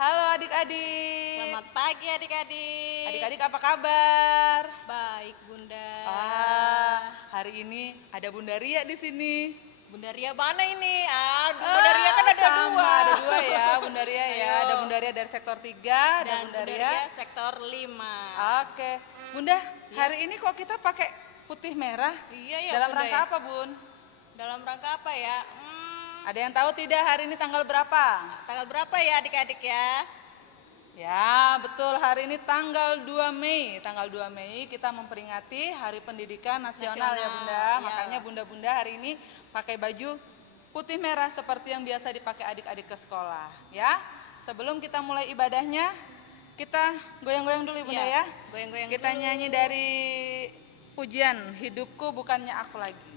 Halo adik-adik. Selamat pagi adik-adik. Adik-adik apa kabar? Baik Bunda. Hari ini ada Bunda Ria di sini. Bunda Ria mana ini? Bunda Ria kan ada sama, dua. Ada dua ya Bunda Ria ya. Ayo. Ada Bunda Ria dari sektor 3, ada Dan Bunda Ria. sektor 5. Oke. Bunda, hari ini kok kita pakai putih merah? Iya ya Dalam Bunda rangka ya. apa, Bun? Dalam rangka apa ya? Ada yang tahu tidak hari ini tanggal berapa? Tanggal berapa ya adik-adik ya? Ya, betul. Hari ini tanggal 2 Mei. Tanggal 2 Mei kita memperingati Hari Pendidikan Nasional ya, Bunda. Ya. Makanya Bunda-bunda hari ini pakai baju putih merah seperti yang biasa dipakai adik-adik ke sekolah, ya. Sebelum kita mulai ibadahnya, kita goyang-goyang dulu, Bunda ya. Goyang-goyang Kita dulu. nyanyi dari pujian Hidupku Bukannya Aku Lagi.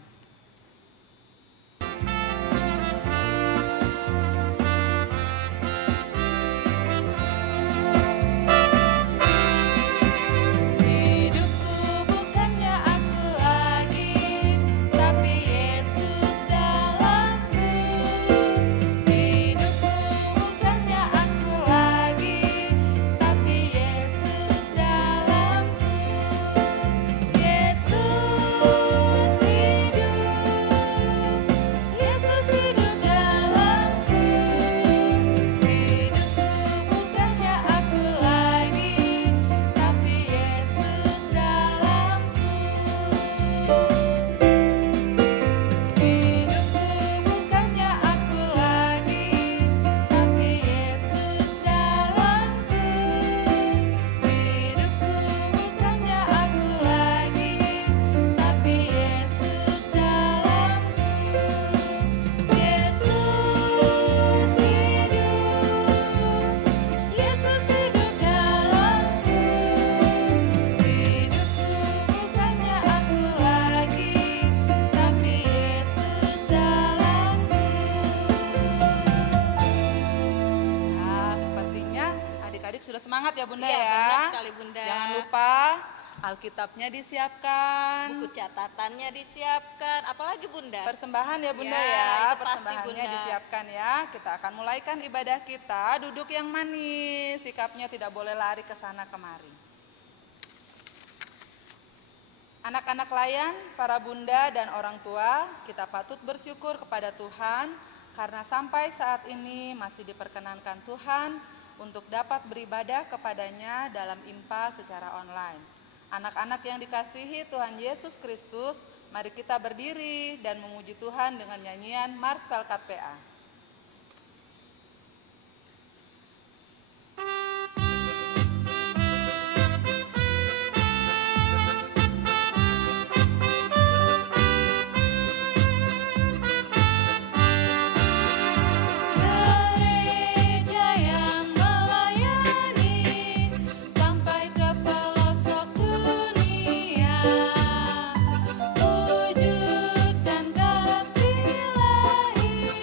Hidupku bukannya aku lagi, tapi Yesus dalamku. Hidupku bukannya aku lagi, tapi Yesus dalamku. Yesus hidup dalamku. Hidupku bukannya aku lagi, tapi Yesus dalamku. Hidupku bukannya aku lagi, tapi Yesus dalamku. Hidupku bukannya aku lagi, tapi Yesus dalamku. Yesus hidup dalamku. Hidupku bukannya aku lagi, tapi Yesus dalamku. Sepertinya adik-adik sudah semangat ya Bunda Iya, ya. benar sekali, Bunda. Jangan lupa Alkitabnya disiapkan. Buku catatannya disiapkan. Apalagi Bunda? Persembahan ya Bunda Ya, ya, itu pasti, persembahannya Bunda. disiapkan ya. Kita akan mulaikan ibadah kita, duduk yang manis, sikapnya tidak boleh lari ke sana kemari. Anak-anak layan, para bunda dan orang tua, kita patut bersyukur kepada Tuhan karena sampai saat ini masih diperkenankan Tuhan untuk dapat beribadah kepadanya dalam IMPA secara online. Anak-anak yang dikasihi Tuhan Yesus Kristus, mari kita berdiri dan memuji Tuhan dengan nyanyian Mars Pelkat PA. Gereja yang melayani sampai ke pelosok dunia, wujudkan kasih ilahi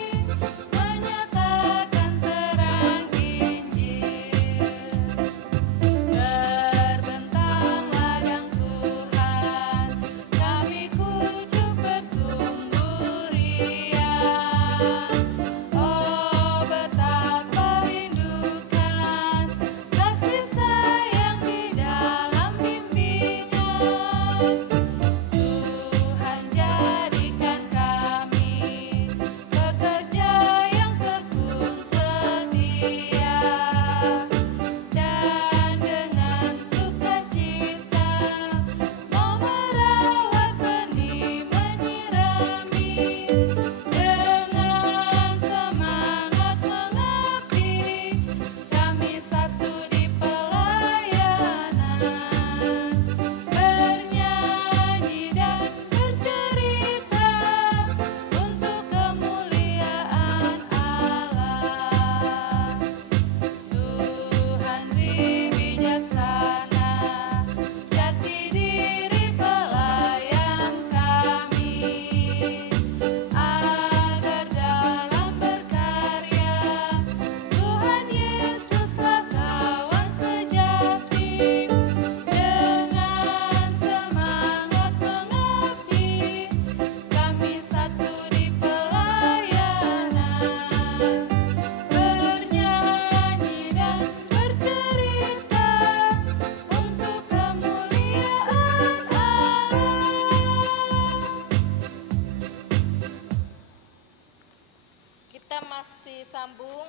kita masih sambung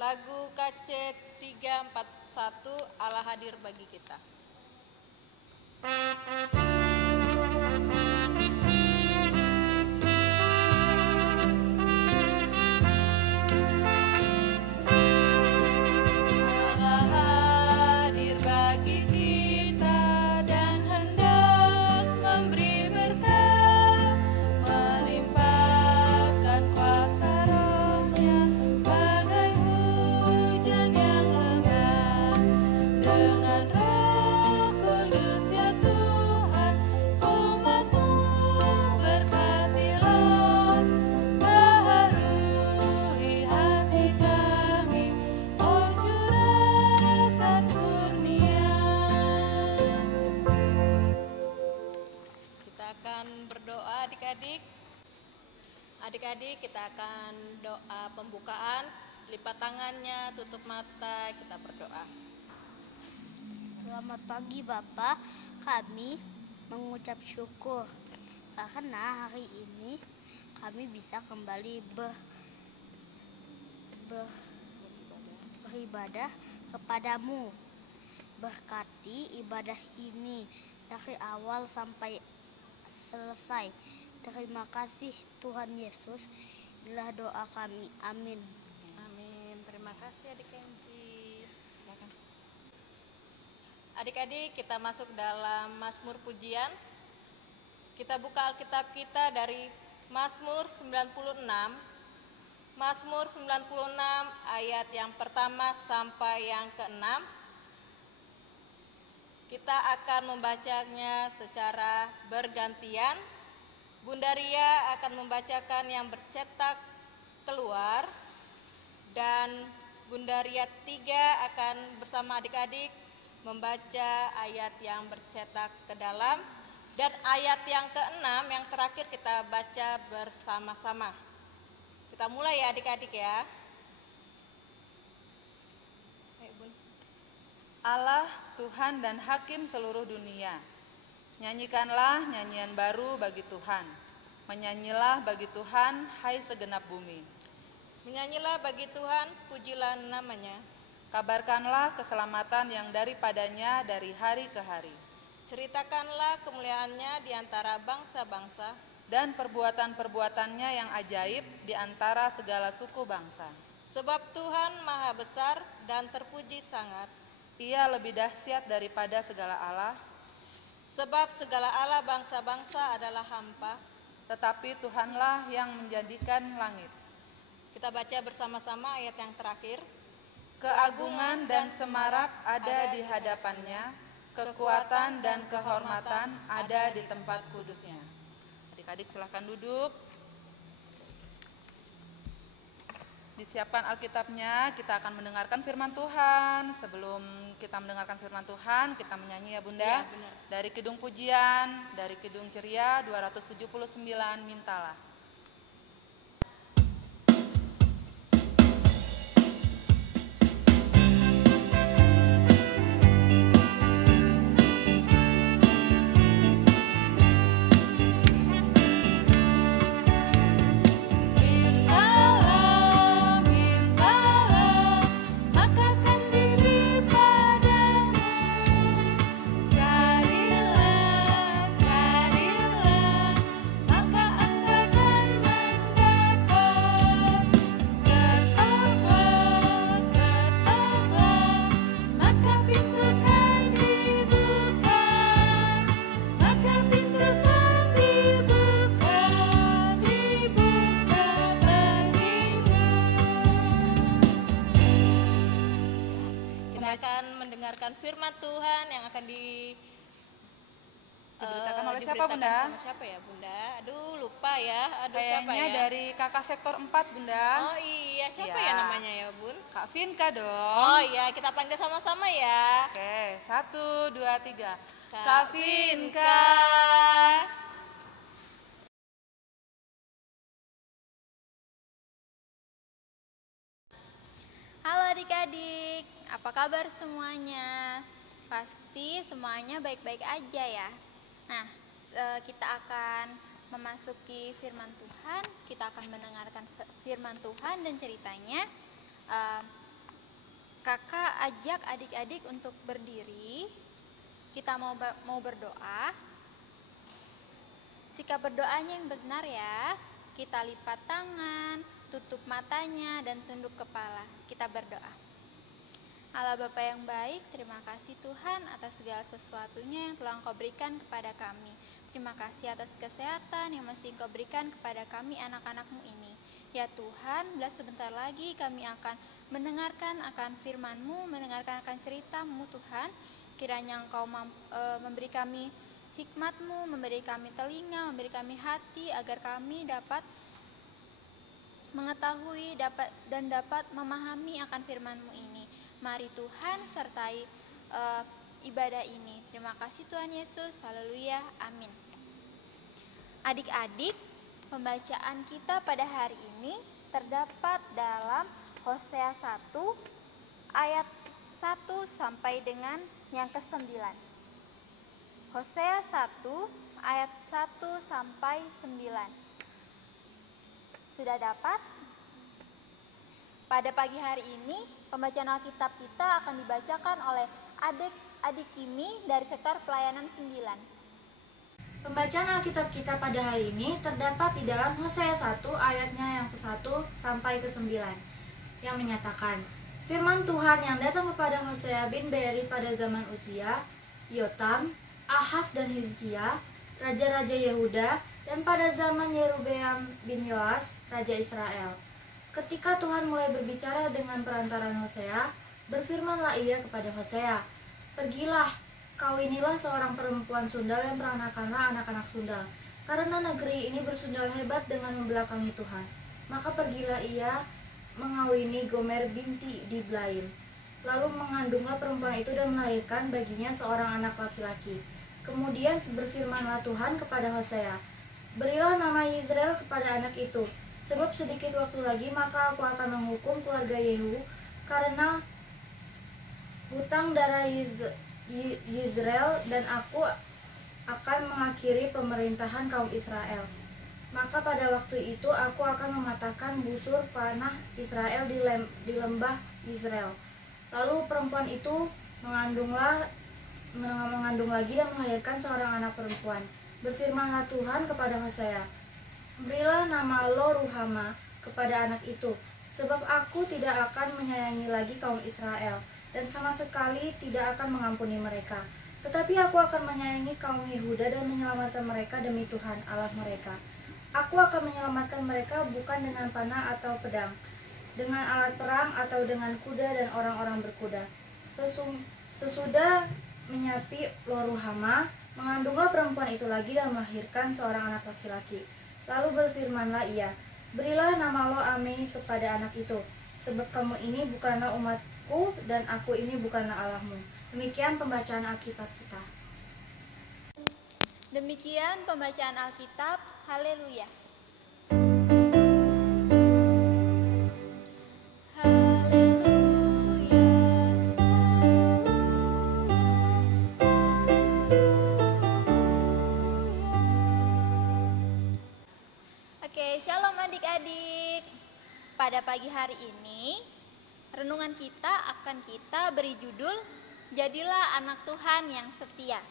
lagu KC 341 Allah hadir bagi kita. Adik-adik, kita akan doa pembukaan, lipat tangannya, tutup mata, kita berdoa. Selamat pagi Bapak, kami mengucap syukur karena hari ini kami bisa kembali beribadah kepadamu. Berkati ibadah ini dari awal sampai selesai. Terima kasih Tuhan Yesus, inilah doa kami. Amin. Amin. Terima kasih adik Kenzi. Silakan. Adik-adik, kita masuk dalam Mazmur pujian. Kita buka Alkitab kita dari Mazmur 96. Mazmur 96 ayat yang pertama sampai yang ke-6. Kita akan membacanya secara bergantian. Bunda Ria akan membacakan yang bercetak keluar dan Bunda Ria 3 akan bersama adik-adik membaca ayat yang bercetak ke dalam dan ayat yang ke-6 yang terakhir kita baca bersama-sama. Kita mulai ya adik-adik ya. Allah, Tuhan dan Hakim seluruh dunia. Nyanyikanlah nyanyian baru bagi Tuhan. Menyanyilah bagi Tuhan, hai segenap bumi. Menyanyilah bagi Tuhan, pujilah namanya. Kabarkanlah keselamatan yang daripadanya dari hari ke hari. Ceritakanlah kemuliaannya di antara bangsa-bangsa. Dan perbuatan-perbuatannya yang ajaib di antara segala suku bangsa. Sebab Tuhan maha besar dan terpuji sangat. Ia lebih dahsyat daripada segala Allah. Sebab segala Allah bangsa-bangsa adalah hampa, tetapi Tuhanlah yang menjadikan langit. Kita baca bersama-sama ayat yang terakhir. Keagungan dan semarak ada di hadapannya, kekuatan dan kehormatan ada di tempat kudusnya. Adik-adik silahkan duduk. Disiapkan Alkitabnya, kita akan mendengarkan firman Tuhan. Sebelum kita mendengarkan firman Tuhan, kita menyanyi ya Bunda. Ya, benar. Dari Kidung Pujian, dari Kidung Ceria 279, mintalah. Firman Tuhan yang akan diberitakan oleh siapa diberitakan Bunda? sama siapa ya Bunda? Aduh lupa ya. Aduh siapa Kayaknya ya? dari kakak sektor 4 Bunda. Oh iya, siapa Iya. ya namanya ya Bun? Kak Vinka dong. Oh iya, kita panggil sama-sama ya. Oke, 1, 2, 3. Kak Vinka. Halo adik-adik, apa kabar semuanya? Pasti semuanya baik-baik aja ya. Nah, kita akan memasuki firman Tuhan, kita akan mendengarkan firman Tuhan dan ceritanya. Kakak ajak adik-adik untuk berdiri. Kita mau berdoa. Sikap berdoanya yang benar ya. Kita lipat tangan, tutup matanya, dan tunduk kepala. Kita berdoa. Allah Bapa yang baik, terima kasih Tuhan atas segala sesuatunya yang telah Engkau berikan kepada kami. Terima kasih atas kesehatan yang masih Engkau berikan kepada kami anak-anak-Mu ini. Ya Tuhan, bila sebentar lagi kami akan mendengarkan akan firman-Mu, mendengarkan akan cerita-Mu Tuhan. Kiranya Engkau memberi kami hikmat-Mu, memberi kami telinga, memberi kami hati, agar kami dapat mengetahui dan dapat memahami akan firman-Mu ini. Mari Tuhan sertai ibadah ini. Terima kasih Tuhan Yesus. Haleluya. Amin. Adik-adik, pembacaan kita pada hari ini terdapat dalam Hosea 1 ayat 1 sampai dengan yang ke-9. Hosea 1 ayat 1 sampai 9. Sudah dapat? Pada pagi hari ini, pembacaan Alkitab kita akan dibacakan oleh adik Kimi dari sektor pelayanan 9. Pembacaan Alkitab kita pada hari ini terdapat di dalam Hosea 1 ayatnya yang ke-1 sampai ke-9 yang menyatakan, firman Tuhan yang datang kepada Hosea bin Beeri pada zaman Uzia, Yotam, Ahaz dan Hizkia, raja-raja Yehuda, dan pada zaman Yerobeam bin Yoas, raja Israel. Ketika Tuhan mulai berbicara dengan perantaran Hosea, berfirmanlah ia kepada Hosea, pergilah, kawinilah seorang perempuan sundal yang peranakanlah anak-anak sundal, karena negeri ini bersundal hebat dengan membelakangi Tuhan. Maka pergilah ia mengawini Gomer binti Diblaim. Lalu mengandunglah perempuan itu dan melahirkan baginya seorang anak laki-laki. Kemudian berfirmanlah Tuhan kepada Hosea, berilah nama Yizreel kepada anak itu, sebab sedikit waktu lagi maka aku akan menghukum keluarga Yehu karena hutang darah Yizreel, dan aku akan mengakhiri pemerintahan kaum Israel. Maka pada waktu itu aku akan mematahkan busur panah Israel di lembah Yizreel. Lalu perempuan itu mengandung lagi dan melahirkan seorang anak perempuan. Berfirmanlah Tuhan kepada Hosea, berilah nama lo Ruhama kepada anak itu, sebab aku tidak akan menyayangi lagi kaum Israel, dan sama sekali tidak akan mengampuni mereka. Tetapi aku akan menyayangi kaum Yehuda dan menyelamatkan mereka demi Tuhan Allah mereka. Aku akan menyelamatkan mereka bukan dengan panah atau pedang, dengan alat perang atau dengan kuda dan orang-orang berkuda. Sesudah menyapi Lo-Ruhama, mengandunglah perempuan itu lagi dan melahirkan seorang anak laki-laki. Lalu berfirmanlah ia, berilah nama Lo-Ami kepada anak itu, sebab kamu ini bukanlah umatku dan aku ini bukanlah Allahmu. Demikian pembacaan Alkitab kita. Demikian pembacaan Alkitab. Haleluya. Oke, shalom adik-adik. Pada pagi hari ini, renungan kita akan kita beri judul, Jadilah Anak Tuhan yang Setia.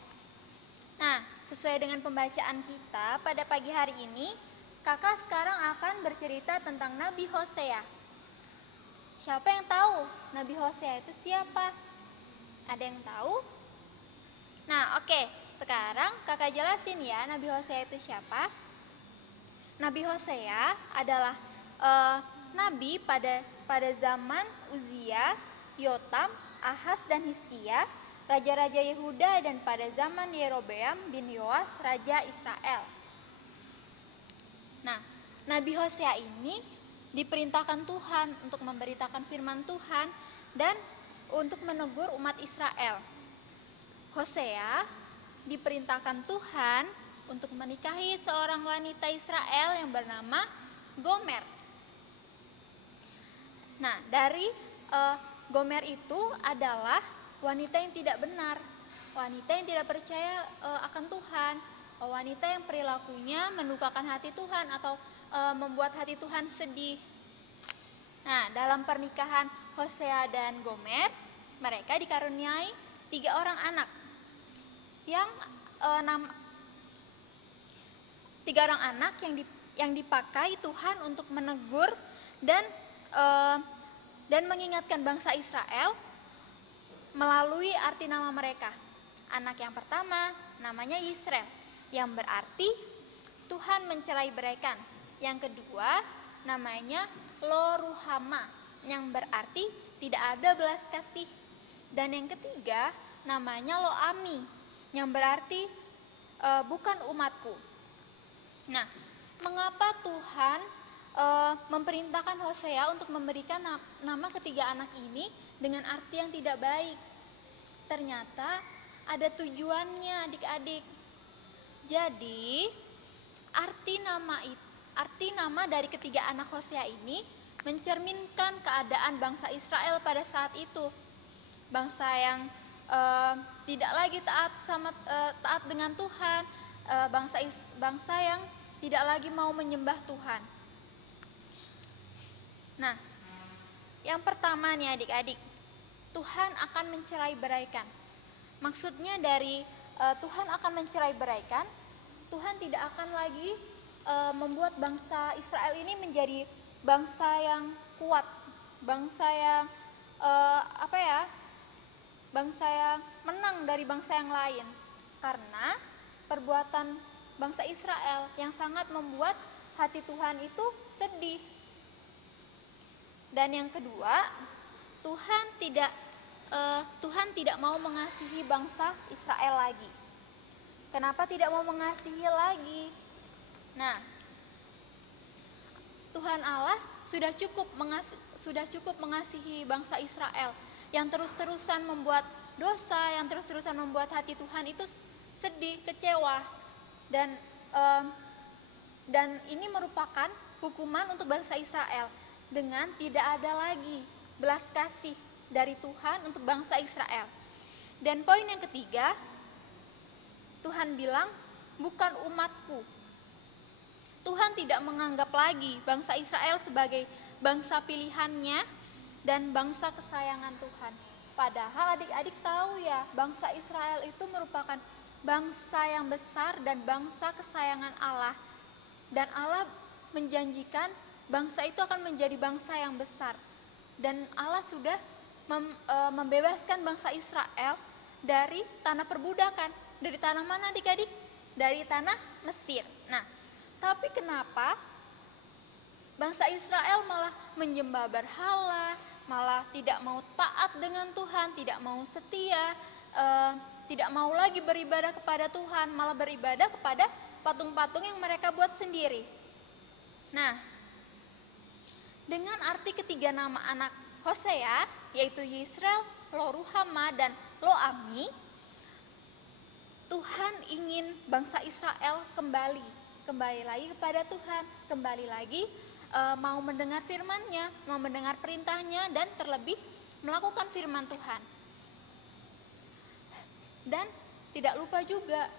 Nah, sesuai dengan pembacaan kita pada pagi hari ini, kakak sekarang akan bercerita tentang Nabi Hosea. Siapa yang tahu Nabi Hosea itu siapa? Ada yang tahu? Nah, oke. Sekarang kakak jelasin ya Nabi Hosea itu siapa. Nabi Hosea adalah nabi pada zaman Uzia, Yotam, Ahaz dan Hizkia, raja-raja Yehuda, dan pada zaman Yerobeam bin Yoas, raja Israel. Nah, Nabi Hosea ini diperintahkan Tuhan untuk memberitakan firman Tuhan dan untuk menegur umat Israel. Hosea diperintahkan Tuhan untuk menikahi seorang wanita Israel yang bernama Gomer. Nah, dari Gomer itu adalah wanita yang tidak benar, wanita yang tidak percaya akan Tuhan, wanita yang perilakunya mendukakan hati Tuhan atau membuat hati Tuhan sedih. Nah, dalam pernikahan Hosea dan Gomer, mereka dikaruniai 3 orang anak yang 3 orang anak yang dipakai Tuhan untuk menegur dan mengingatkan bangsa Israel melalui arti nama mereka. Anak yang pertama namanya Yisrael, yang berarti Tuhan mencerai-beraikan. Yang kedua namanya Lo-ruhama, yang berarti tidak ada belas kasih. Dan yang ketiga namanya Lo-ami, yang berarti bukan umatku. Nah, mengapa Tuhan memerintahkan Hosea untuk memberikan nama ketiga anak ini dengan arti yang tidak baik? Ternyata ada tujuannya, adik-adik. Jadi arti nama dari ketiga anak Hosea ini mencerminkan keadaan bangsa Israel pada saat itu. Bangsa yang tidak lagi taat dengan Tuhan, bangsa yang tidak lagi mau menyembah Tuhan. Nah, yang pertama nih adik-adik, Tuhan akan mencerai-beraikan. Maksudnya dari Tuhan akan mencerai-beraikan, Tuhan tidak akan lagi membuat bangsa Israel ini menjadi bangsa yang kuat, bangsa yang bangsa yang menang dari bangsa yang lain, karena perbuatan bangsa Israel yang sangat membuat hati Tuhan itu sedih. Dan yang kedua, Tuhan tidak mau mengasihi bangsa Israel lagi. Kenapa tidak mau mengasihi lagi? Nah, Tuhan Allah sudah cukup mengasihi bangsa Israel yang terus-terusan membuat dosa, yang terus-terusan membuat hati Tuhan itu sedih, kecewa. Dan ini merupakan hukuman untuk bangsa Israel dengan tidak ada lagi belas kasih dari Tuhan untuk bangsa Israel. Dan poin yang ketiga, Tuhan bilang, bukan umatku. Tuhan tidak menganggap lagi bangsa Israel sebagai bangsa pilihannya dan bangsa kesayangan Tuhan. Padahal adik-adik tahu ya, bangsa Israel itu merupakan bangsa yang besar dan bangsa kesayangan Allah. Dan Allah menjanjikan bangsa itu akan menjadi bangsa yang besar. Dan Allah sudah membebaskan bangsa Israel dari tanah perbudakan. Dari tanah mana adik-adik? Dari tanah Mesir. Nah, tapi kenapa bangsa Israel malah menyembah berhala, malah tidak mau taat dengan Tuhan, tidak mau setia, tidak mau lagi beribadah kepada Tuhan, malah beribadah kepada patung-patung yang mereka buat sendiri. Nah, dengan arti ketiga nama anak Hosea, yaitu Yisrael, Lo-ruhama, dan Lo-ami, Tuhan ingin bangsa Israel kembali lagi kepada Tuhan, kembali lagi mau mendengar firman-Nya, mau mendengar perintahnya, dan terlebih melakukan firman Tuhan. Dan tidak lupa juga,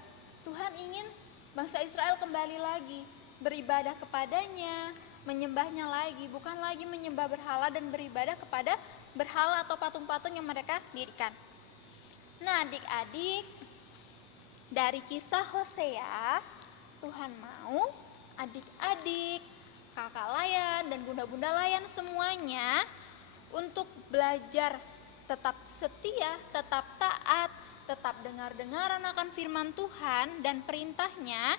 Tuhan ingin bangsa Israel kembali lagi beribadah kepadanya, menyembahnya lagi, bukan lagi menyembah berhala dan beribadah kepada berhala atau patung-patung yang mereka dirikan. Nah, adik-adik, dari kisah Hosea, Tuhan mau adik-adik, kakak layan, dan bunda-bunda layan semuanya untuk belajar tetap setia, tetap taat, tetap dengar-dengaran akan firman Tuhan dan perintahnya,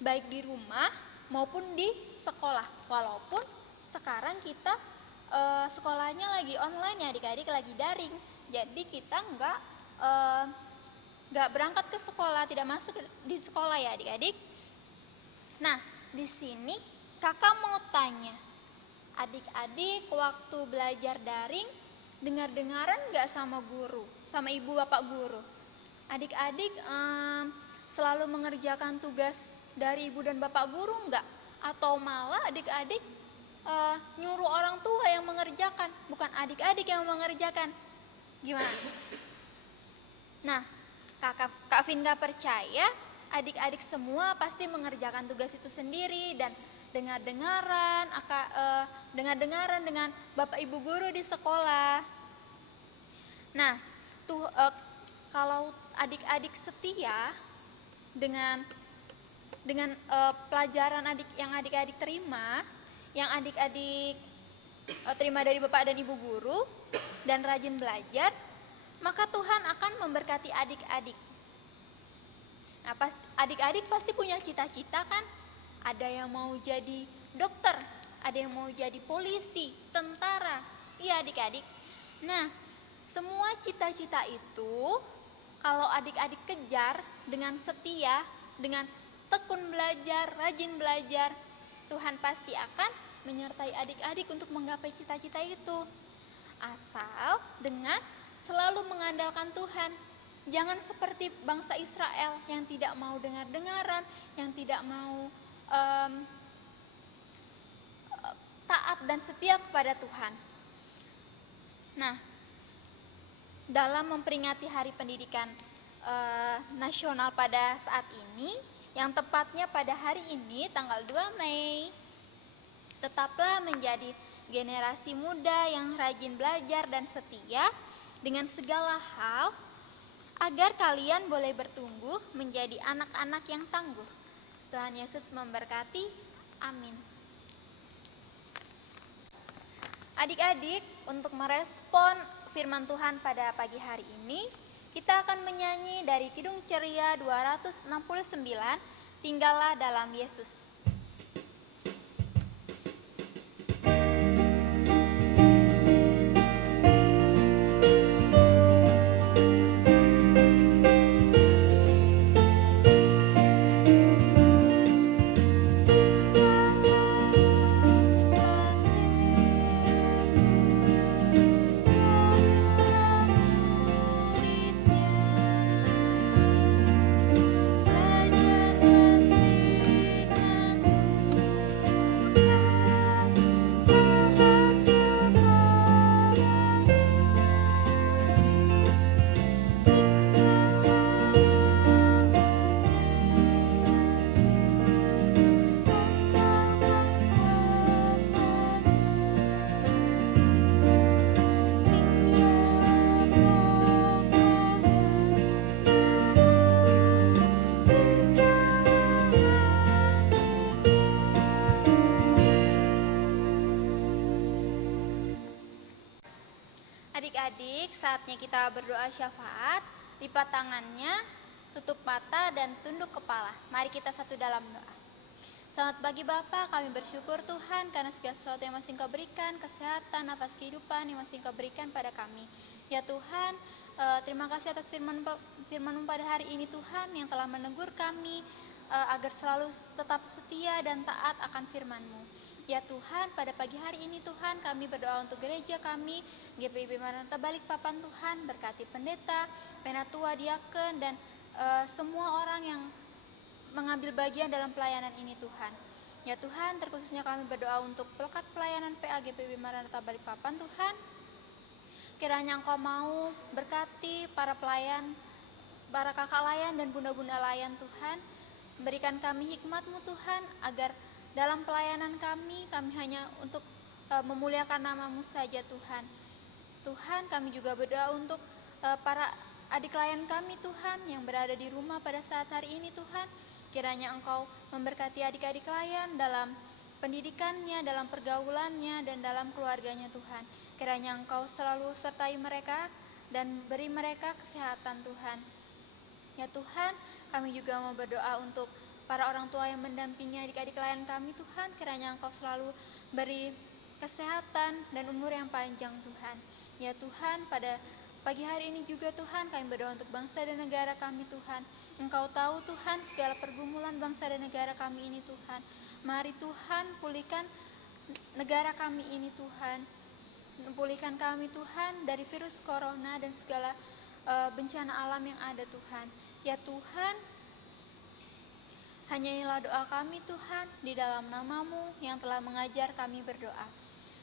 baik di rumah maupun di sekolah. Walaupun sekarang kita sekolahnya lagi online ya adik-adik, lagi daring, jadi kita nggak berangkat ke sekolah, tidak masuk di sekolah ya adik-adik. Nah, di sini kakak mau tanya, adik-adik waktu belajar daring dengar-dengaran nggak sama guru, sama ibu bapak guru? Adik-adik selalu mengerjakan tugas dari ibu dan bapak guru nggak? Atau malah adik-adik nyuruh orang tua yang mengerjakan, bukan adik-adik yang mengerjakan? Gimana? Nah, Kak Vinka percaya adik-adik semua pasti mengerjakan tugas itu sendiri dan dengar-dengaran dengan Bapak Ibu guru di sekolah. Nah, kalau adik-adik setia dengan pelajaran yang adik-adik terima, yang adik-adik terima dari Bapak dan Ibu guru dan rajin belajar, maka Tuhan akan memberkati adik-adik. Nah, adik-adik pasti punya cita-cita kan? Ada yang mau jadi dokter, ada yang mau jadi polisi, tentara. Iya adik-adik. Nah, semua cita-cita itu kalau adik-adik kejar dengan setia, dengan tekun belajar, rajin belajar, Tuhan pasti akan menyertai adik-adik untuk menggapai cita-cita itu. Asal dengan selalu mengandalkan Tuhan. Jangan seperti bangsa Israel yang tidak mau dengar-dengaran, yang tidak mau taat dan setia kepada Tuhan. Nah, dalam memperingati Hari Pendidikan Nasional pada saat ini, yang tepatnya pada hari ini tanggal 2 Mei, tetaplah menjadi generasi muda yang rajin belajar dan setia dengan segala hal, agar kalian boleh bertumbuh menjadi anak-anak yang tangguh. Tuhan Yesus memberkati. Amin. Adik-adik, untuk merespon firman Tuhan pada pagi hari ini, kita akan menyanyi dari Kidung Ceria 269, Tinggallah dalam Yesus. Adik-adik, saatnya kita berdoa syafaat. Lipat tangannya, tutup mata dan tunduk kepala. Mari kita satu dalam doa. Selamat pagi Bapa, kami bersyukur Tuhan karena segala sesuatu yang masih Engkau berikan, kesehatan, nafas kehidupan yang masih Engkau berikan pada kami. Ya Tuhan, terima kasih atas firman-Mu pada hari ini Tuhan, yang telah menegur kami agar selalu tetap setia dan taat akan firman-Mu. Ya Tuhan, pada pagi hari ini Tuhan, kami berdoa untuk gereja kami, GPIB Maranatha Balikpapan Tuhan, berkati pendeta, penatua, diaken, dan semua orang yang mengambil bagian dalam pelayanan ini Tuhan. Ya Tuhan, terkhususnya kami berdoa untuk pelekat pelayanan PA GPIB Maranatha Balikpapan Tuhan. Kiranya Engkau mau berkati para pelayan, para kakak layan dan bunda-bunda layan Tuhan. Berikan kami hikmat-Mu Tuhan, agar dalam pelayanan kami hanya untuk memuliakan nama-Mu saja Tuhan. Tuhan, kami juga berdoa untuk para adik layan kami Tuhan, yang berada di rumah pada saat hari ini Tuhan. Kiranya Engkau memberkati adik-adik layan dalam pendidikannya, dalam pergaulannya, dan dalam keluarganya Tuhan. Kiranya Engkau selalu sertai mereka dan beri mereka kesehatan Tuhan. Ya Tuhan, kami juga mau berdoa untuk para orang tua yang mendampingi adik-adik layan kami Tuhan. Kiranya Engkau selalu beri kesehatan dan umur yang panjang Tuhan. Ya Tuhan, pada pagi hari ini juga Tuhan, kami berdoa untuk bangsa dan negara kami Tuhan. Engkau tahu Tuhan segala pergumulan bangsa dan negara kami ini Tuhan. Mari Tuhan, pulihkan negara kami ini Tuhan. Pulihkan kami Tuhan dari virus corona dan segala bencana alam yang ada Tuhan. Ya Tuhan, hanya inilah doa kami Tuhan, di dalam nama-Mu yang telah mengajar kami berdoa.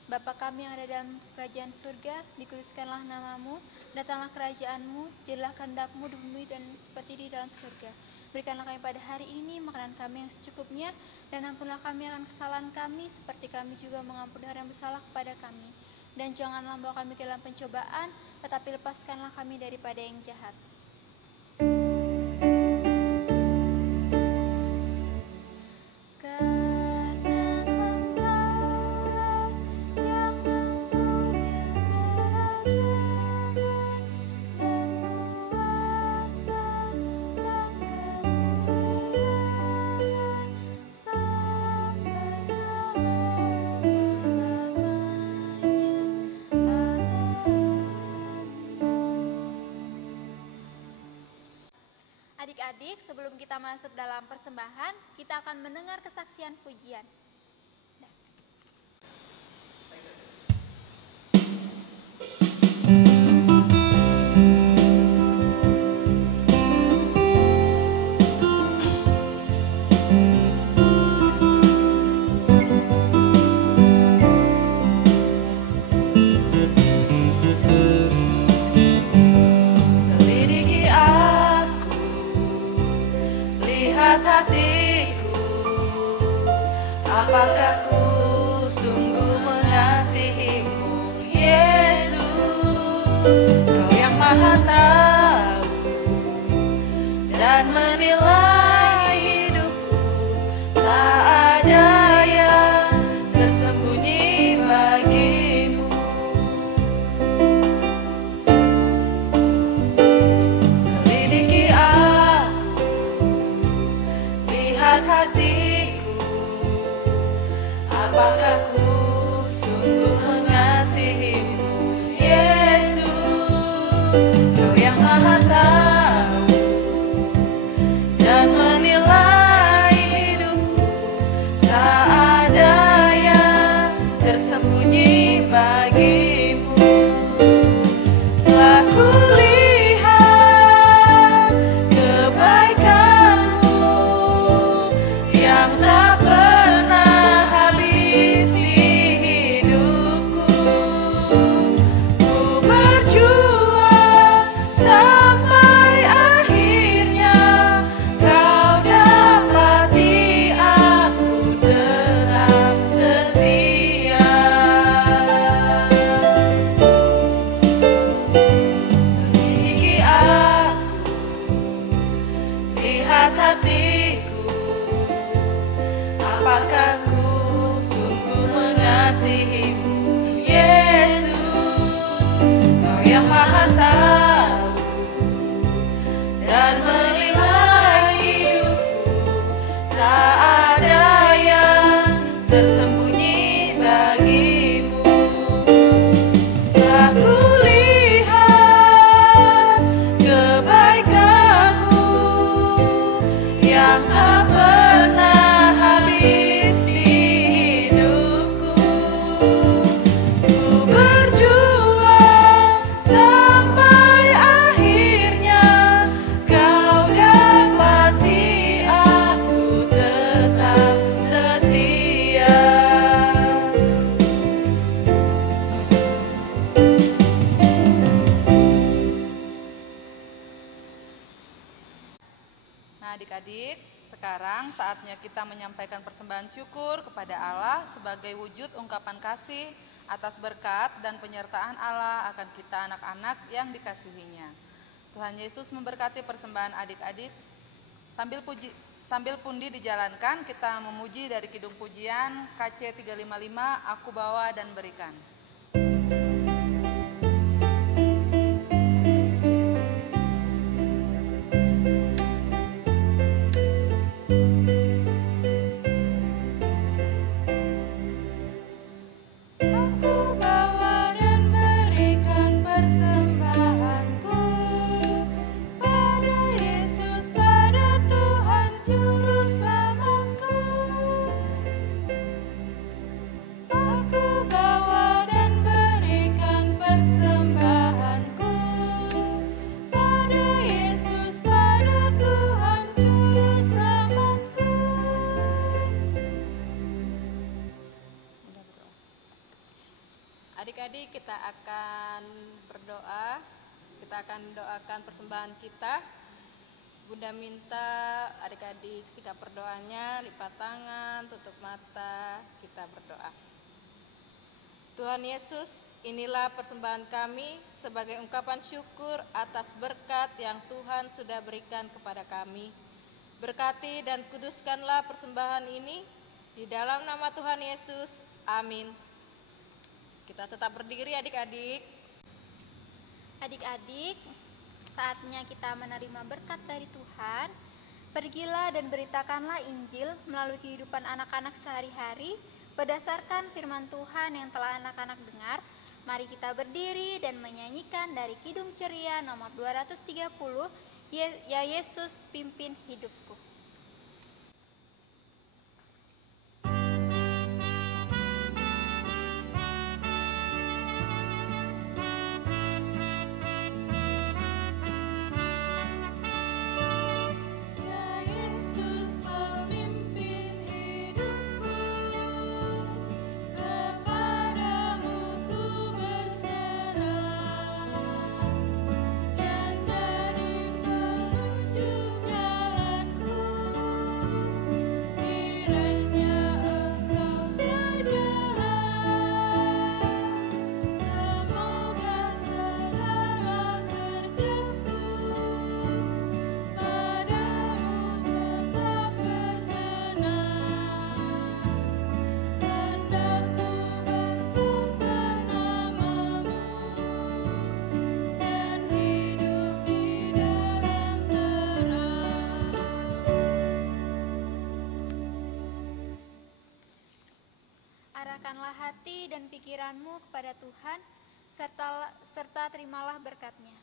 Bapa kami yang ada dalam kerajaan surga, dikuduskanlah namamu, datanglah kerajaanmu, jadilah kehendak-mu di bumi dan seperti di dalam surga. Berikanlah kami pada hari ini makanan kami yang secukupnya, dan ampunlah kami akan kesalahan kami, seperti kami juga mengampuni orang yang bersalah kepada kami. Dan janganlah membawa kami ke dalam pencobaan, tetapi lepaskanlah kami daripada yang jahat. Adik-adik, sebelum kita masuk dalam persembahan, kita akan mendengar kesaksian pujian. Hatiku, apakah ku sungguh mengasihimu, Yesus? Kau yang maha tahu dan menilai hidupku, tak ada yang tersembunyi bagimu. Selidiki hatiku, apakah ku sungguh mengasihimu, Yesus? Kau yang maha tahu dan menilai hidupku, tak ada yang tersembunyi bagimu. Telah kulihat kebaikanmu yang tak pernah habis di hidupku. Ku berjuang sampai akhirnya, kau dapati aku tetap setia. Selidiki aku, lihat hatiku, apakah ku sungguh mengasihimu, Yesus? Kau yang maha tahu dan menilai hidupku, tak ada yang tersembunyi bagimu. Telah kulihat kebaikanmu yang tak pernah habis di hidupku. Ku berjuang sampai akhirnya, kau dapati aku tetap setia. Nah, adik-adik, sekarang saatnya kita menyampaikan persembahan syukur kepada Allah sebagai wujud ungkapan kasih atas berkat dan penyertaan Allah akan kita anak-anak yang dikasihinya. Tuhan Yesus memberkati persembahan adik-adik. Sambil pundi dijalankan, kita memuji dari Kidung Pujian KC 355, Aku Bawa dan Berikan. Aku bawa dan berikan persembahanku pada Yesus, pada Tuhan Juru Selamatku. Aku bawa Adik-adik, kita akan berdoa. Kita akan doakan persembahan kita. Bunda minta adik-adik sikap berdoanya, lipat tangan, tutup mata, kita berdoa. Tuhan Yesus, inilah persembahan kami sebagai ungkapan syukur atas berkat yang Tuhan sudah berikan kepada kami. Berkati dan kuduskanlah persembahan ini di dalam nama Tuhan Yesus. Amin. Kita tetap berdiri adik-adik. Adik-adik, saatnya kita menerima berkat dari Tuhan. Pergilah dan beritakanlah Injil melalui kehidupan anak-anak sehari-hari berdasarkan firman Tuhan yang telah anak-anak dengar. Mari kita berdiri dan menyanyikan dari Kidung Ceria nomor 230, Ya Yesus pimpin hidupku. Ya Yesus pemimpin hidupku, kepadamu ku berserah, dan dari penunjuk jalanku, kiranya Engkau sajalah. Semoga segala kerjaku padamu tetap berkenan, hendakku besarkan namamu dan hidup di dalam terang. Arahkanlah hati dan pikiranmu kepada Tuhan, serta terimalah berkat-Nya.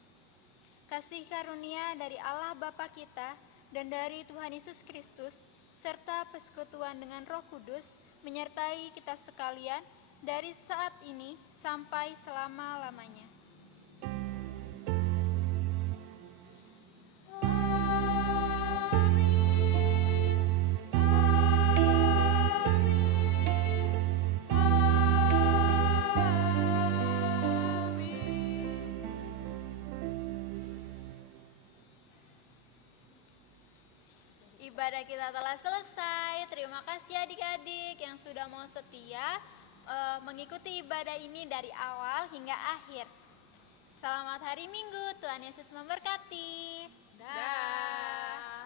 Kasih karunia dari Allah Bapa kita dan dari Tuhan Yesus Kristus, serta persekutuan dengan Roh Kudus, menyertai kita sekalian dari saat ini sampai selama-lamanya. Amin, amin, amin. Ibadah kita telah selesai. Terima kasih adik-adik yang sudah mau setia mengikuti ibadah ini dari awal hingga akhir. Selamat hari Minggu, Tuhan Yesus memberkati. Dah.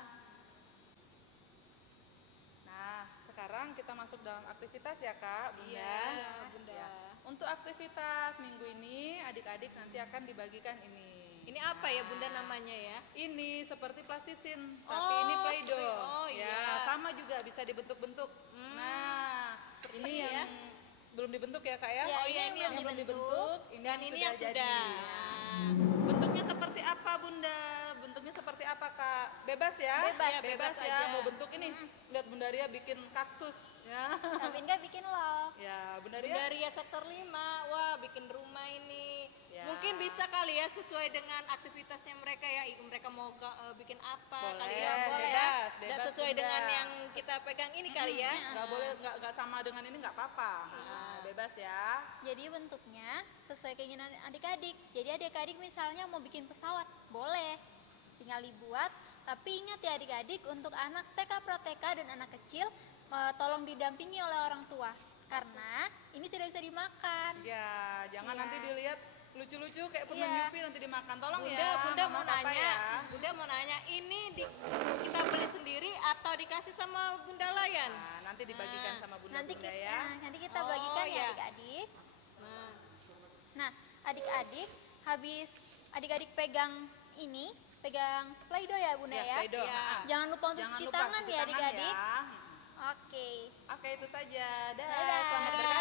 Nah, sekarang kita masuk dalam aktivitas ya Kak, Bunda. Iya, Bunda. Ya. Untuk aktivitas minggu ini, adik-adik nanti akan dibagikan ini. Ini apa ya Bunda namanya ya? Ini seperti plastisin, tapi Oh, ini Play-Doh. seperti- oh, Ya, iya. sama juga bisa dibentuk-bentuk. Nah, ini Seperti yang ya. belum dibentuk ya Kak ya? Ya, Oh ini iya, yang ini yang belum belum dibentuk. dibentuk. Dan ini yang jadi. sudah. Nah, bentuknya seperti apa Bunda? Bentuknya seperti apa Kak? Bebas ya? Bebas. Ya, bebas Bebas ya. aja. Mau bentuk ini. Lihat Bunda Ria bikin kaktus ya. Tapi enggak bikin love. Ya, Bunda Ria. Bunda Ria sektor 5, wah bikin rumah ini. Ya. Mungkin bisa kali ya sesuai dengan aktivitasnya mereka ya. Mereka mau bikin apa Boleh, kali ya? boleh ya. bebas, Dan bebas, sesuai Bunda. dengan yang kita pegang ini kali ya. Nggak boleh nggak sama dengan ini nggak apa-apa. Nah, bebas ya. Jadi bentuknya sesuai keinginan adik-adik. Jadi adik-adik misalnya mau bikin pesawat, boleh. Tinggal dibuat. Tapi ingat ya adik-adik, untuk anak TK Pra-TK dan anak kecil, tolong didampingi oleh orang tua. Karena ini tidak bisa dimakan. Ya, jangan Iya. nanti dilihat lucu-lucu kayak permen Iya. Yupi nanti dimakan. Tolong Bunda, ya. Bunda Mama, mau Papa nanya, ya. Bunda mau nanya, ini kita beli sendiri atau dikasih sama Bunda Layan? Nah, nanti dibagikan Nah, sama Bunda Nanti Bunda kita, ya. nanti kita Oh, bagikan ya iya. adik-adik. Nah, Nah, adik-adik habis adik-adik pegang ini, pegang Play-Doh ya Bunda ya. Play-Doh. Iya. Nah, Jangan lupa untuk jangan cuci lupa tangan cuci ya tangan adik-adik. ya. Oke. Oke, itu saja. Dah, Dadah. selamat berkati